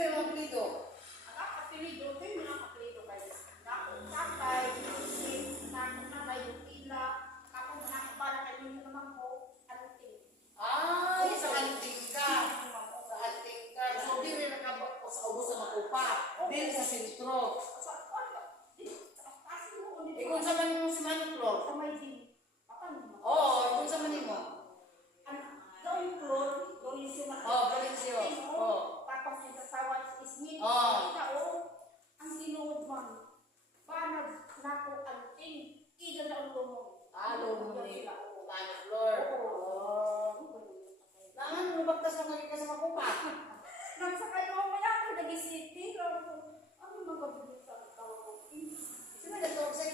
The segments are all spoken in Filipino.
उसे मोकली दो आप अपने दो तीन Banag nako ang ting. Ida na ang lumong. Alo mo ni. Manong Flor. Naman mo bagtas mo kay kasama ko pa. Nagsakay mo mo yan, ako nag-city. Ano magabili sa tawag ko? Sino nagtawag sa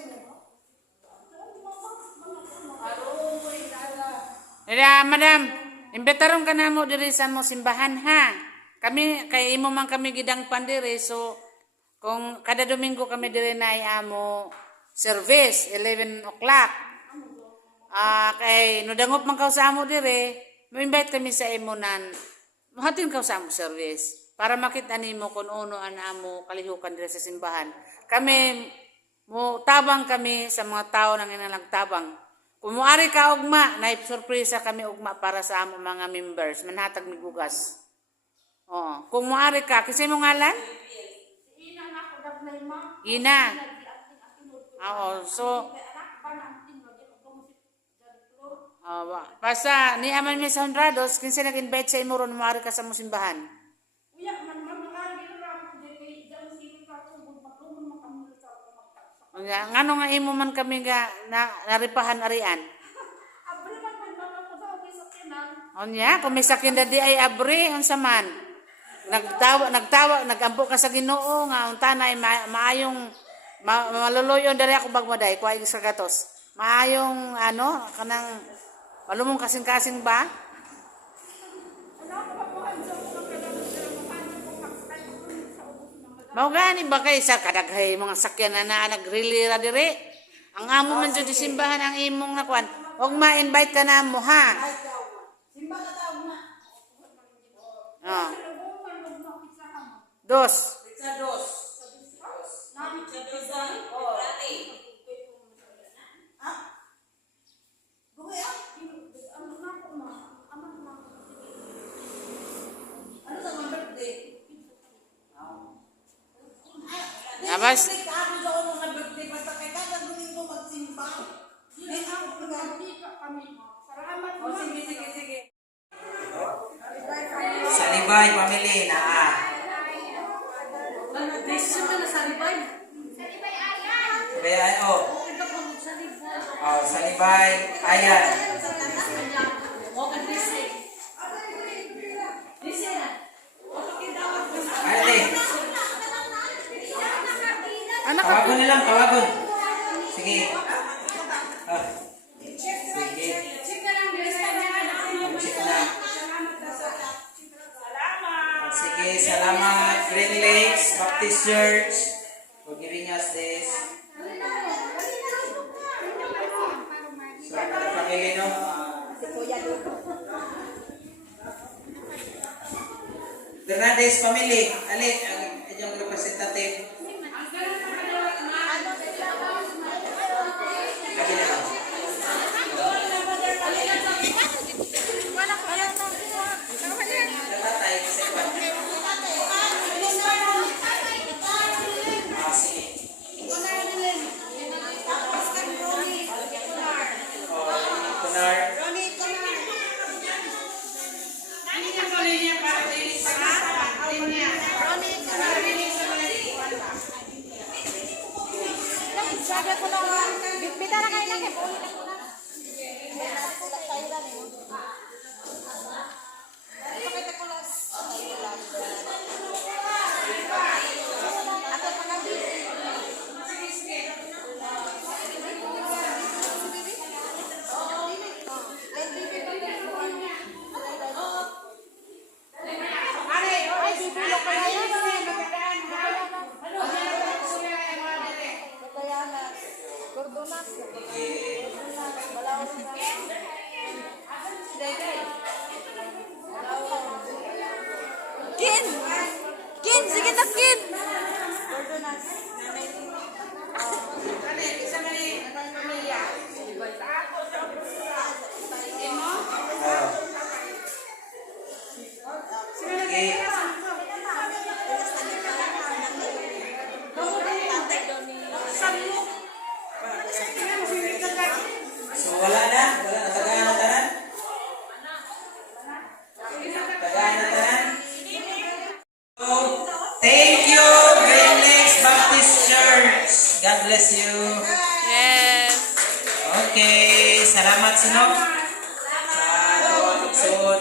Dala. Ira, madam, imbitaron ka na mo diri sa mo simbahan ha. Kami kay imo man kami gidang pandiri so kung kada Domingo kami diri na amo service 11 o'clock. Ah kay nudangop man kaw sa amo diri, mo invite kami sa imo nan mahatin kaw sa amo service para makita nimo kung uno ang amo kalihukan diri sa simbahan. Kami mo tabang kami sa mga tao nang inalagtabang. Kung muari ka ugma, na sorpresa kami ugma para sa among mga members. Manhatag ni. Oo. Kung muari ka, kasi mo ngalan? Musik dari floor. uh, basta ni Aman Mes Honrados, kinsa nag-invite sa imo ron, muari ka sa musimbahan. Uya, man man mga ko dito, diyan sila ka makamul sa magkaksa. Nga, ngano nga imo man kami nga na, naripahan arian. Abri man man man ako sa sa kinan. Onya, kung may sakin dadi ay abri, unsa man. Nagtawa, nagtawa, nagampo ka sa Ginoo nga unta na ay ma- maayong ma, maluluyon diri ako bagmaday kuha sa gatos. Maayong ano kanang malumong kasing-kasing ba? Ang Mao gani ba kay sa kadaghay mga sakyan na na nagrilira diri? Ang amo man jud simbahan ang imong nakuan. Huwag ma-invite ka na mo ha. Simba ka tawag na. Ah, Lubungan lub na pizza mo. Dos. Pizza dos. Pizza dos. Oh. Ha? Bukay ah. ano. Ano sa mga birthday? Abas. Ako sa mga birthday basta kay kada Domingo magsimba. Hindi ako nagdi ka kami. Salamat mo. sige, sige, sige. Salibay Salibay ay oh. Oh, salibay ayan. Anak ka. tawagon nilang, tawagon. Sige. Church for giving us this. So, another family, no? Bernades family. Ali, ang inyong representative. Lagi na lang. Natatay kasi ba? Ah, sige. Oh, Kunar. Sabi ko bless you. Yes. Okay, salamat sunod. Sa tuwag sunod.